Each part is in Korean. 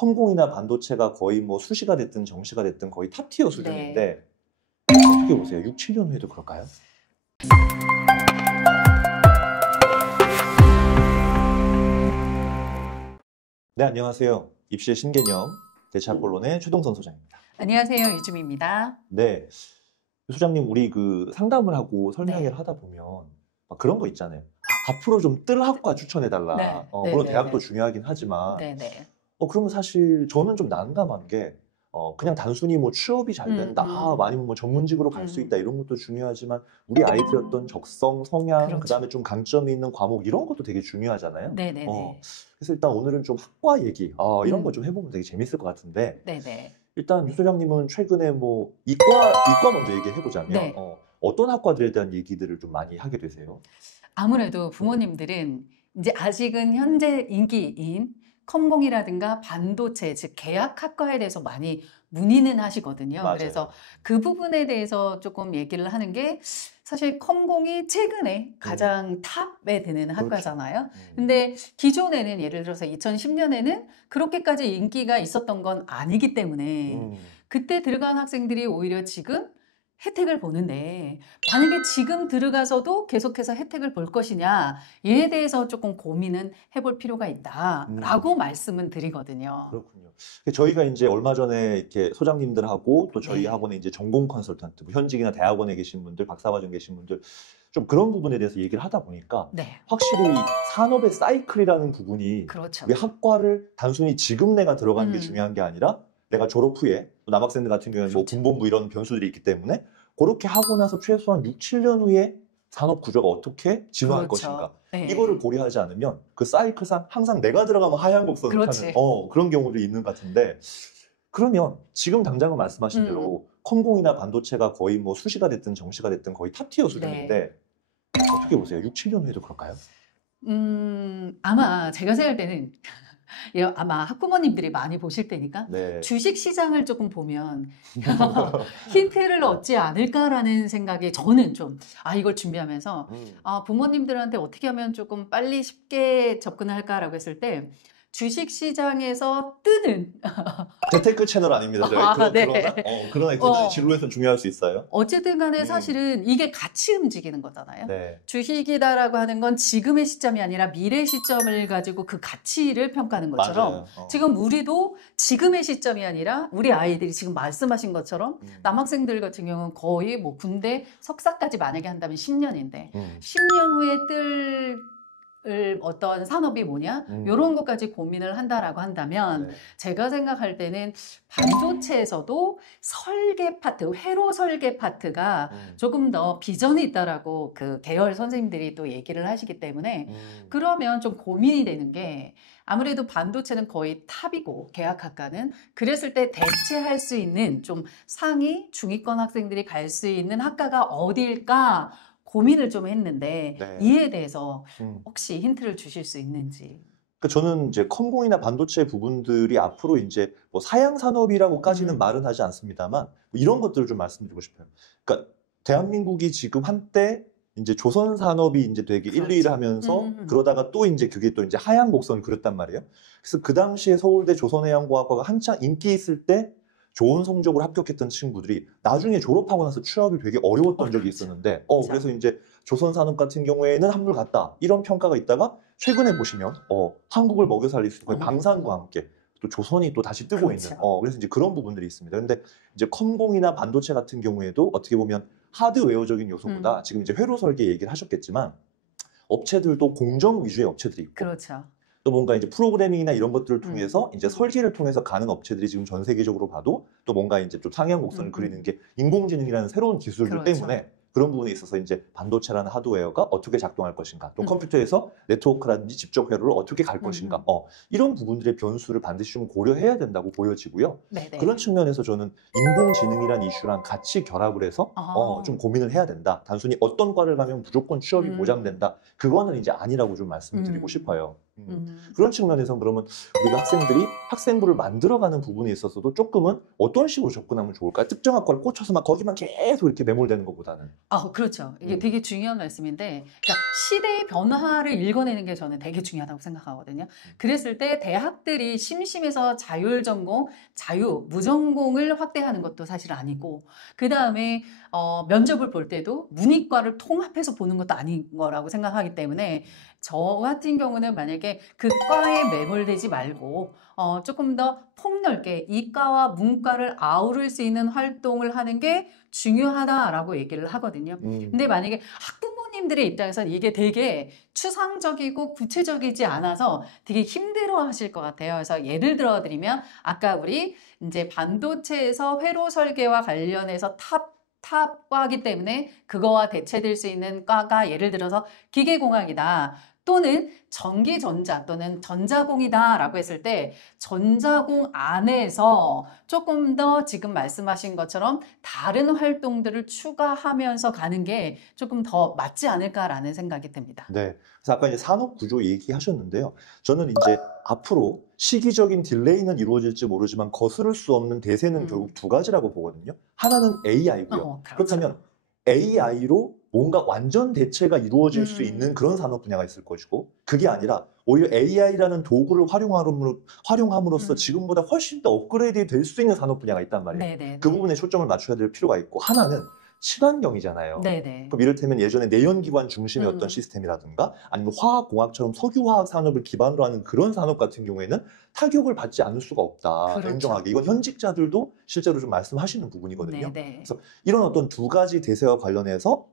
컴공이나 반도체가 거의 뭐 수시가 됐든 정시가 됐든 거의 탑티어 네. 수준인데 어떻게 보세요? 6, 7년 후에도 그럴까요? 네, 안녕하세요. 입시의 신개념 대체학본론의 최동선 소장입니다. 안녕하세요. 유주미입니다. 네, 소장님 우리 그 상담을 하고 네. 설명회를 하다 보면 막 그런 거 있잖아요. 앞으로 좀 뜰 학과 추천해달라. 네. 물론 네, 대학도 네. 중요하긴 하지만 네네. 그러면 사실 저는 좀 난감한 게 그냥 단순히 뭐 취업이 잘 된다, 아니면 뭐 전문직으로 갈 수 있다 이런 것도 중요하지만 우리 아이들의 어떤 적성, 성향, 그렇죠. 그다음에 좀 강점이 있는 과목 이런 것도 되게 중요하잖아요. 네네네. 그래서 일단 오늘은 좀 학과 얘기 이런 거 음. 좀 해보면 되게 재밌을 것 같은데 네네. 일단 유 소장님은 최근에 뭐 이과 먼저 얘기해보자면 네. 어떤 학과들에 대한 얘기들을 좀 많이 하게 되세요? 아무래도 부모님들은 이제 아직은 현재 인기인 컴공이라든가 반도체, 즉 계약학과에 대해서 많이 문의는 하시거든요. 맞아요. 그래서 그 부분에 대해서 조금 얘기를 하는 게 사실 컴공이 최근에 가장 탑에 드는 그렇죠. 학과잖아요. 근데 기존에는 예를 들어서 2010년에는 그렇게까지 인기가 있었던 건 아니기 때문에 그때 들어간 학생들이 오히려 지금 혜택을 보는데 만약에 지금 들어가서도 계속해서 혜택을 볼 것이냐 이에 대해서 조금 고민은 해볼 필요가 있다라고 말씀은 드리거든요. 그렇군요. 저희가 이제 얼마 전에 이렇게 소장님들하고 또 저희 네. 학원에 이제 전공 컨설턴트, 뭐 현직이나 대학원에 계신 분들, 박사과정 계신 분들 좀 그런 부분에 대해서 얘기를 하다 보니까 네, 확실히 산업의 사이클이라는 부분이 그렇죠. 우리 학과를 단순히 지금 내가 들어가는 게 음. 중요한 게 아니라 내가 졸업 후에 또 남학생들 같은 경우에는 뭐 그렇죠. 군본부 이런 변수들이 있기 때문에 그렇게 하고 나서 최소한 6, 7년 후에 산업 구조가 어떻게 진화할 그렇죠. 것인가 네. 이거를 고려하지 않으면 그 사이클상 항상 내가 들어가면 하얀 곡선을 그렇지. 타는 그런 경우들이 있는 것 같은데 그러면 지금 당장은 말씀하신 대로 컴공이나 반도체가 거의 뭐 수시가 됐든 정시가 됐든 거의 탑티어 수준인데 어떻게 보세요? 6, 7년 후에도 그럴까요? 아마 제가 생각할 때는 아마 학부모님들이 많이 보실 때니까 네. 주식 시장을 조금 보면 힌트를 얻지 않을까라는 생각이 저는 좀 이걸 준비하면서 부모님들한테 어떻게 하면 조금 빨리 쉽게 접근을 할까라고 했을 때 주식 시장에서 뜨는 재테크 채널 아닙니다. 저희. 네. 그러나 꾸준히 진로에서는 중요할 수 있어요. 어쨌든 간에 사실은 이게 같이 움직이는 거잖아요. 네. 주식이다라고 하는 건 지금의 시점이 아니라 미래 시점을 가지고 그 가치를 평가하는 것처럼 맞아요. 지금 우리도 지금의 시점이 아니라 우리 아이들이 지금 말씀하신 것처럼 남학생들 같은 경우는 거의 뭐 군대 석사까지 만약에 한다면 10년인데 10년 후에 뜰 어떤 산업이 뭐냐 이런 것까지 고민을 한다라고 한다면 네. 제가 생각할 때는 반도체에서도 설계 파트, 회로 설계 파트가 조금 더 비전이 있다라고 그 계열 선생님들이 또 얘기를 하시기 때문에 그러면 좀 고민이 되는 게 아무래도 반도체는 거의 탑이고 계약학과는 그랬을 때 대체할 수 있는 좀 상위 중위권 학생들이 갈 수 있는 학과가 어디일까 고민을 좀 했는데 이에 대해서 혹시 힌트를 주실 수 있는지. 저는 이제 컴공이나 반도체 부분들이 앞으로 이제 뭐 사양 산업이라고까지는 말은 하지 않습니다만 뭐 이런 것들을 좀 말씀드리고 싶어요. 그러니까 대한민국이 지금 한때 이제 조선 산업이 이제 되게 1, 2위를 하면서 그러다가 또 이제 그게 또 이제 하향 곡선을 그렸단 말이에요. 그래서 그 당시에 서울대 조선해양공학과가 한창 인기 있을 때 좋은 성적으로 합격했던 친구들이 나중에 졸업하고 나서 취업이 되게 어려웠던 적이 있었는데 그래서 이제 조선산업 같은 경우에는 한물 갔다 이런 평가가 있다가 최근에 보시면 한국을 먹여 살릴 수 있는 거의 방산과 함께 또 조선이 또 다시 뜨고 있는 그래서 이제 그런 부분들이 있습니다. 근데 이제 컴공이나 반도체 같은 경우에도 어떻게 보면 하드웨어적인 요소보다 지금 이제 회로 설계 얘기를 하셨겠지만 업체들도 공정 위주의 업체들이 있고 그렇죠. 또 뭔가 이제 프로그래밍이나 이런 것들을 통해서 이제 설계를 통해서 가는 업체들이 지금 전 세계적으로 봐도 또 뭔가 이제 좀 상향 곡선을 그리는 게 인공지능이라는 새로운 기술들 때문에 그런 부분에 있어서 이제 반도체라는 하드웨어가 어떻게 작동할 것인가 또 컴퓨터에서 네트워크라든지 직접 회로를 어떻게 갈 것인가 이런 부분들의 변수를 반드시 좀 고려해야 된다고 보여지고요. 그런 측면에서 저는 인공지능이란 이슈랑 같이 결합을 해서 좀 고민을 해야 된다. 단순히 어떤 과를 가면 무조건 취업이 보장된다. 그거는 이제 아니라고 좀 말씀을 드리고 싶어요. 그런 측면에서 그러면 우리가 학생들이 학생부를 만들어가는 부분에 있어서도 조금은 어떤 식으로 접근하면 좋을까요? 특정 학과를 꽂혀서 막 거기만 계속 이렇게 매몰되는 것보다는. 그렇죠. 이게 되게 중요한 말씀인데, 그러니까 시대의 변화를 읽어내는 게 저는 되게 중요하다고 생각하거든요. 그랬을 때 대학들이 심심해서 자율 전공, 무전공을 확대하는 것도 사실 아니고, 그 다음에 면접을 볼 때도 문이과를 통합해서 보는 것도 아닌 거라고 생각하기 때문에 저 같은 경우는 만약에 그 과에 매몰되지 말고 조금 더 폭넓게 이과와 문과를 아우를 수 있는 활동을 하는 게 중요하다라고 얘기를 하거든요. 근데 만약에 학부모님들의 입장에서는 이게 되게 추상적이고 구체적이지 않아서 되게 힘들어 하실 것 같아요. 그래서 예를 들어 드리면 아까 우리 이제 반도체에서 회로 설계와 관련해서 탑과이기 때문에 그거와 대체될 수 있는 과가 예를 들어서 기계공학이다. 또는 전기전자 또는 전자공이다라고 했을 때 전자공 안에서 조금 더 지금 말씀하신 것처럼 다른 활동들을 추가하면서 가는 게 조금 더 맞지 않을까라는 생각이 듭니다. 네. 그래서 아까 이제 산업 구조 얘기하셨는데요. 저는 이제 앞으로 시기적인 딜레이는 이루어질지 모르지만 거스를 수 없는 대세는 결국 두 가지라고 보거든요. 하나는 AI고요. 그렇죠. 그렇다면 AI로 뭔가 완전 대체가 이루어질 수 있는 그런 산업 분야가 있을 것이고, 그게 아니라 오히려 AI라는 도구를 활용함으로써 지금보다 훨씬 더 업그레이드 될 수 있는 산업 분야가 있단 말이에요. 네네. 그 부분에 초점을 맞춰야 될 필요가 있고, 하나는 친환경이잖아요. 네네. 그럼 이를테면 예전에 내연기관 중심의 어떤 시스템이라든가 아니면 화학공학처럼 석유화학 산업을 기반으로 하는 그런 산업 같은 경우에는 타격을 받지 않을 수가 없다. 그렇죠. 냉정하게. 이건 현직자들도 실제로 좀 말씀하시는 부분이거든요. 네네. 그래서 이런 어떤 두 가지 대세와 관련해서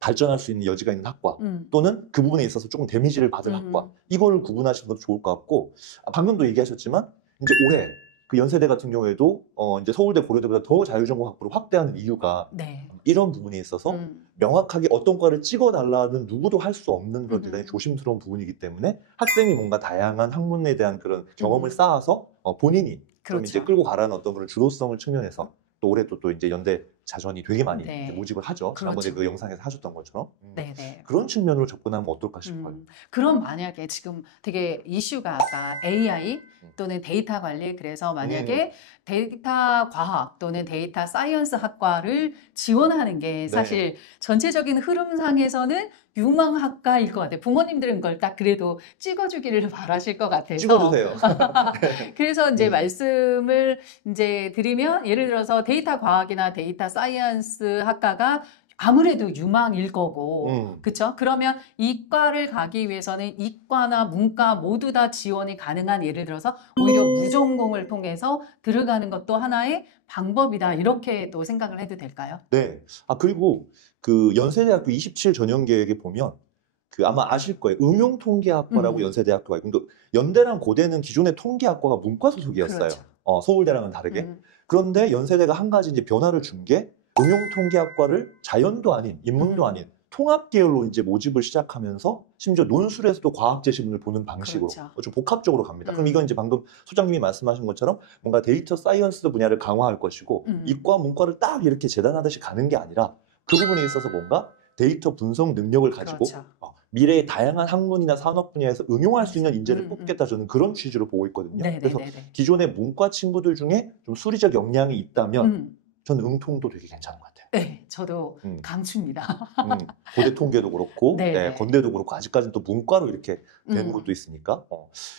발전할 수 있는 여지가 있는 학과 또는 그 부분에 있어서 조금 데미지를 받을 학과, 이거를 구분하시는 것도 좋을 것 같고, 방금도 얘기하셨지만 이제 올해 그 연세대 같은 경우에도 이제 서울대 고려대보다 더 자율전공 학부를 확대하는 이유가 네. 이런 부분에 있어서 명확하게 어떤 과를 찍어달라는 누구도 할 수 없는 그런 대단히 조심스러운 부분이기 때문에 학생이 뭔가 다양한 학문에 대한 그런 경험을 쌓아서 본인이 좀 그렇죠. 이제 끌고 가라는 어떤 그런 주도성을 측면에서 또 올해 또 이제 연대 자전이 되게 많이 네. 이제 모집을 하죠. 지난번에 그렇죠. 그 영상에서 하셨던 것처럼. 네네. 그런 측면으로 접근하면 어떨까 싶어요. 그럼 만약에 지금 되게 이슈가 아까 AI 또는 데이터 관리, 그래서 만약에 데이터 과학 또는 데이터 사이언스 학과를 지원하는 게 사실 전체적인 흐름상에서는 유망학과일 것 같아요. 부모님들은 그걸 딱 그래도 찍어주기를 바라실 것 같아서. 찍어주세요. 그래서 이제 말씀을 이제 드리면 예를 들어서 데이터 과학이나 데이터 사이언스 학과가 아무래도 유망일 거고, 그쵸? 그러면 이과를 가기 위해서는 이과나 문과 모두 다 지원이 가능한, 예를 들어서 오히려 무전공을 통해서 들어가는 것도 하나의 방법이다. 이렇게 또 생각을 해도 될까요? 네. 그리고 그 연세대학교 27 전형 계획에 보면 그 아마 아실 거예요. 응용통계학과라고 연세대학교가 있고, 그러니까 연대랑 고대는 기존의 통계학과가 문과 소속이었어요. 그렇죠. 서울대랑은 다르게. 그런데 연세대가 한 가지 이제 변화를 준 게 응용통계학과를 자연도 아닌 인문도 아닌 통합 계열로 이제 모집을 시작하면서 심지어 논술에서도 과학 제시문을 보는 방식으로 그렇죠. 좀 복합적으로 갑니다. 그럼 이건 이제 방금 소장님이 말씀하신 것처럼 뭔가 데이터 사이언스 분야를 강화할 것이고 이과 문과를 딱 이렇게 재단하듯이 가는 게 아니라 그 부분에 있어서 뭔가 데이터 분석 능력을 가지고 그렇죠. 미래의 다양한 학문이나 산업 분야에서 응용할 수 있는 인재를 뽑겠다, 저는 그런 취지로 보고 있거든요. 그래서 기존의 문과 친구들 중에 좀 수리적 역량이 있다면 저는 응통도 되게 괜찮은 것 같아요. 네, 저도 강추입니다. 고대 통계도 그렇고, 네. 건대도 그렇고, 아직까지는 또 문과로 이렇게 되는 것도 있으니까.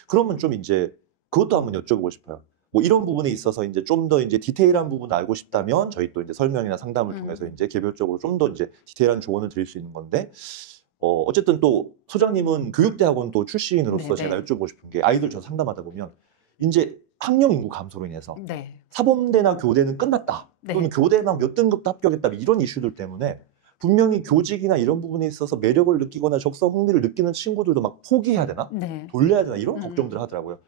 그러면 좀 이제 그것도 한번 여쭤보고 싶어요. 뭐 이런 부분에 있어서 이제 좀 더 이제 디테일한 부분을 알고 싶다면 저희 또 이제 설명이나 상담을 통해서 이제 개별적으로 좀 더 이제 디테일한 조언을 드릴 수 있는 건데, 어쨌든 또 소장님은 교육대학원 또 출신으로서 제가 여쭤보고 싶은 게, 아이들 저 상담하다 보면 이제 학령 인구 감소로 인해서 사범대나 교대는 끝났다, 또는 교대만 몇 등급도 합격했다, 이런 이슈들 때문에 분명히 교직이나 이런 부분에 있어서 매력을 느끼거나 적성 흥미를 느끼는 친구들도 막 포기해야 되나? 돌려야 되나? 이런 걱정들을 하더라고요.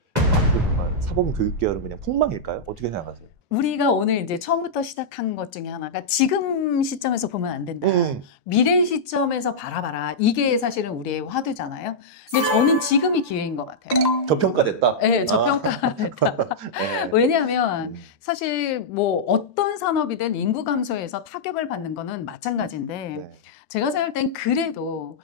정말 사범 교육 계열은 그냥 폭망일까요? 어떻게 생각하세요? 우리가 오늘 이제 처음부터 시작한 것 중에 하나가 지금 시점에서 보면 안 된다. 미래 시점에서 바라봐라. 이게 사실은 우리의 화두잖아요. 근데 저는 지금이 기회인 것 같아요. 저평가됐다? 네, 저평가됐다. 왜냐하면 사실 뭐 어떤 산업이든 인구 감소에서 타격을 받는 거는 마찬가지인데 제가 생각할 땐 그래도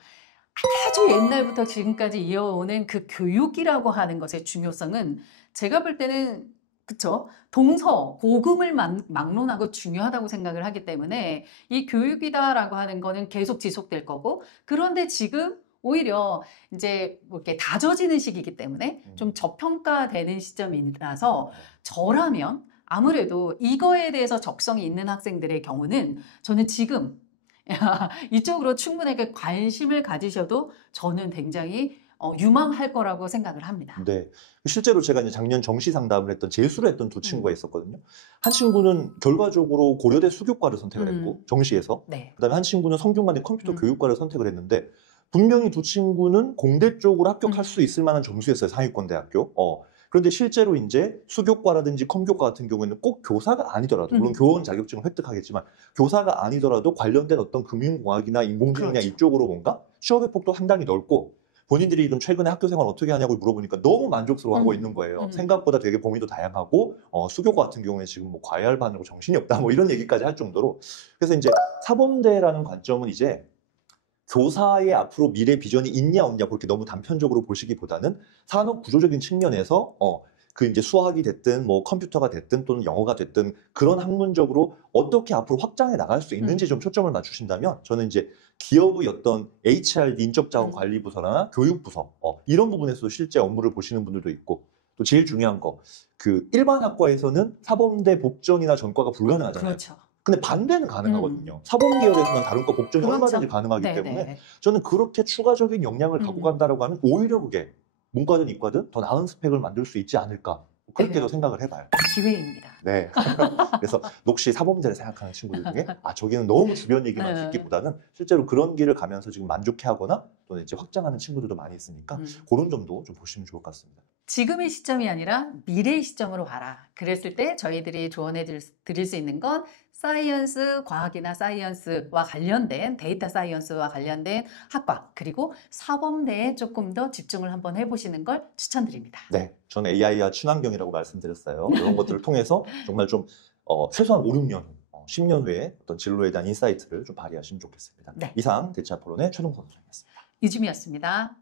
아주 옛날부터 지금까지 이어오는 그 교육이라고 하는 것의 중요성은 제가 볼 때는 그쵸? 동서, 고금을 막론하고 중요하다고 생각을 하기 때문에 이 교육이다라고 하는 거는 계속 지속될 거고, 그런데 지금 오히려 이제 뭐 이렇게 다져지는 시기이기 때문에 좀 저평가되는 시점이라서 저라면 아무래도 이거에 대해서 적성이 있는 학생들의 경우는 저는 지금 이쪽으로 충분하게 관심을 가지셔도 저는 굉장히 유망할 거라고 생각을 합니다. 네. 실제로 제가 이제 작년 정시 상담을 했던 재수를 했던 두 친구가 있었거든요. 한 친구는 결과적으로 고려대 수교과를 선택을 했고, 정시에서. 네. 그다음에 한 친구는 성균관대 컴퓨터 교육과를 선택을 했는데, 분명히 두 친구는 공대 쪽으로 합격할 수 있을 만한 점수였어요, 상위권 대학교. 그런데 실제로 이제 수교과라든지 컴교과 같은 경우에는 꼭 교사가 아니더라도, 물론 교원 자격증을 획득하겠지만, 교사가 아니더라도 관련된 어떤 금융공학이나 인공지능이나 그렇죠. 이쪽으로 뭔가 취업의 폭도 상당히 넓고, 본인들이 그럼 최근에 학교 생활 어떻게 하냐고 물어보니까 너무 만족스러워하고 있는 거예요. 생각보다 되게 범위도 다양하고, 수교과 같은 경우에 지금 뭐 과외 알바하느라고 정신이 없다, 뭐 이런 얘기까지 할 정도로. 그래서 이제 사범대라는 관점은 이제 교사의 앞으로 미래 비전이 있냐 없냐 그렇게 너무 단편적으로 보시기보다는 산업 구조적인 측면에서 그 이제 수학이 됐든 뭐 컴퓨터가 됐든 또는 영어가 됐든 그런 학문적으로 어떻게 앞으로 확장해 나갈 수 있는지 좀 초점을 맞추신다면 저는 이제 기업의 어떤 HRD 인적자원관리부서나 교육부서 이런 부분에서도 실제 업무를 보시는 분들도 있고, 또 제일 중요한 거 그 일반 학과에서는 사범대 복전이나 전과가 불가능하잖아요. 그렇죠. 근데 반대는 가능하거든요. 사범 계열에서는 다른 거 복전이 그렇죠. 얼마든지 가능하기 네네. 때문에 저는 그렇게 추가적인 역량을 갖고 간다라고 하면 오히려 그게 문과든 이과든 더 나은 스펙을 만들 수 있지 않을까, 그렇게도 생각을 해봐요. 기회입니다. 네. 그래서 혹시 사범대를 생각하는 친구들 중에 저기는 너무 주변 얘기만 듣기보다는 실제로 그런 길을 가면서 지금 만족해하거나 또는 이제 확장하는 친구들도 많이 있으니까 그런 점도 좀 보시면 좋을 것 같습니다. 지금의 시점이 아니라 미래의 시점으로 봐라. 그랬을 때 저희들이 조언해 드릴 수 있는 건 사이언스, 과학이나 사이언스와 관련된 데이터 사이언스와 관련된 학과, 그리고 사범대에 조금 더 집중을 한번 해보시는 걸 추천드립니다. 네, 저는 AI와 친환경이라고 말씀드렸어요. 이런 것들을 통해서 정말 좀 최소한 5, 6년, 10년 후에 어떤 진로에 대한 인사이트를 좀 발휘하시면 좋겠습니다. 네. 이상 대치아 토론의 최동선 소장이었습니다. 유주미였습니다.